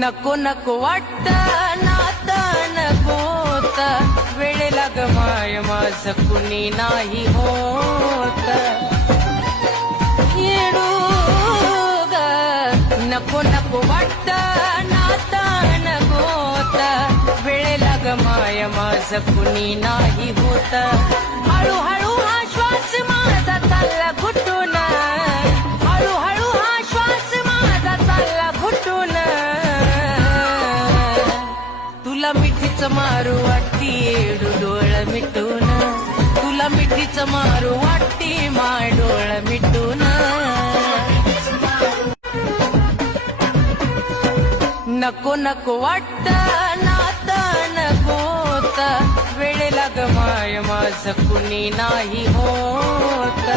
नको नको वाटत नाता नकोत, वेळेला ग माय माझं कुणी नाही होत. येडू ग नको नको वाटत नाता नकोत, वेळेला ग माय माझं कुणी नाही होत. हळूहळू हा श्वास माझा चालला घुटून, हळूहळू हा श्वास माझा चालला घुटून. तुला मिठीच मारू वाटती येडू डोळ मिटून, तुला मिठीच मारू वाटती माय डोळ मिटून. नको नको वाटत नाता नकोत, वेळेला ग माय माझं कुणी नाही होत.